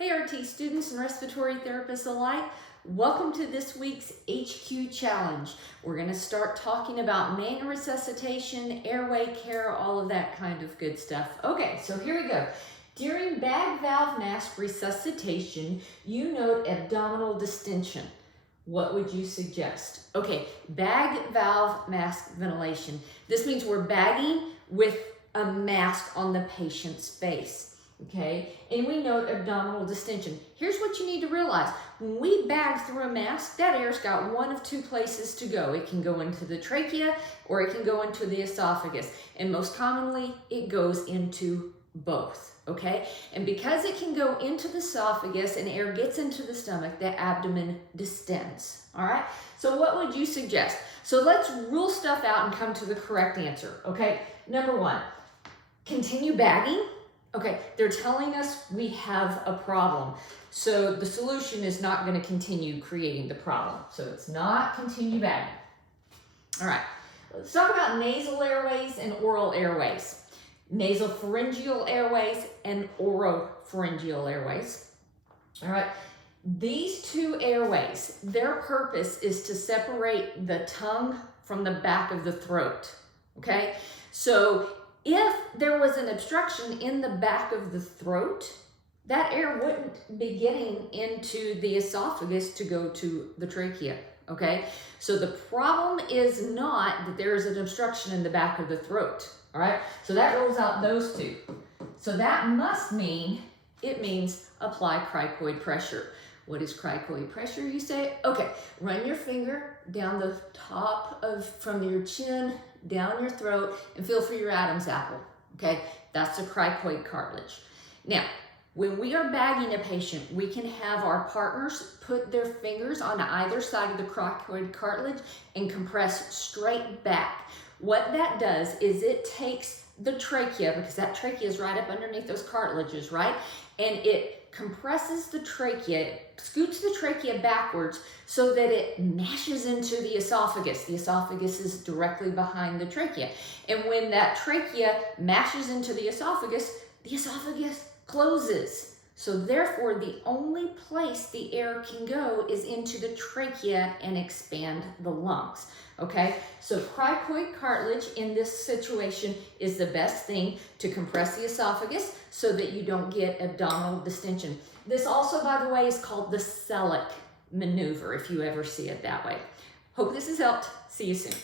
Hey RT students and respiratory therapists alike, welcome to this week's HQ Challenge. We're going to start talking about manual resuscitation, airway care, all of that kind of good stuff. Okay, so here we go. During bag valve mask resuscitation, you note abdominal distension. What would you suggest? Okay, bag valve mask ventilation. This means we're bagging with a mask on the patient's face. Okay, and we note abdominal distension. Here's what you need to realize. When we bag through a mask, that air's got one of two places to go. It can go into the trachea or it can go into the esophagus. And most commonly, it goes into both, okay? And because it can go into the esophagus and air gets into the stomach, the abdomen distends, all right? So what would you suggest? So let's rule stuff out and come to the correct answer, okay? Number one, continue bagging. Okay, they're telling us we have a problem. So the solution is not going to continue creating the problem. So it's not continue bagging. All right, let's talk about nasal airways and oral airways. Nasopharyngeal airways and oropharyngeal airways. All right, these two airways, their purpose is to separate the tongue from the back of the throat. Okay, so if there was an obstruction in the back of the throat, that air wouldn't be getting into the esophagus to go to the trachea, okay? So the problem is not that there is an obstruction in the back of the throat, all right? So that rules out those two. So that must mean, it means apply cricoid pressure. What is cricoid pressure, you say? Okay, run your finger down the top from your chin, down your throat, and feel for your Adam's apple, okay? That's a cricoid cartilage. Now, when we are bagging a patient, we can have our partners put their fingers on either side of the cricoid cartilage and compress straight back. What that does is it takes the trachea, because that trachea is right up underneath those cartilages, right? And it compresses the trachea, scoots the trachea backwards so that it mashes into the esophagus. The esophagus is directly behind the trachea. And when that trachea mashes into the esophagus closes. So therefore, the only place the air can go is into the trachea and expand the lungs. Okay, so cricoid cartilage in this situation is the best thing to compress the esophagus so that you don't get abdominal distension. This also, by the way, is called the Selleck maneuver, if you ever see it that way. Hope this has helped. See you soon.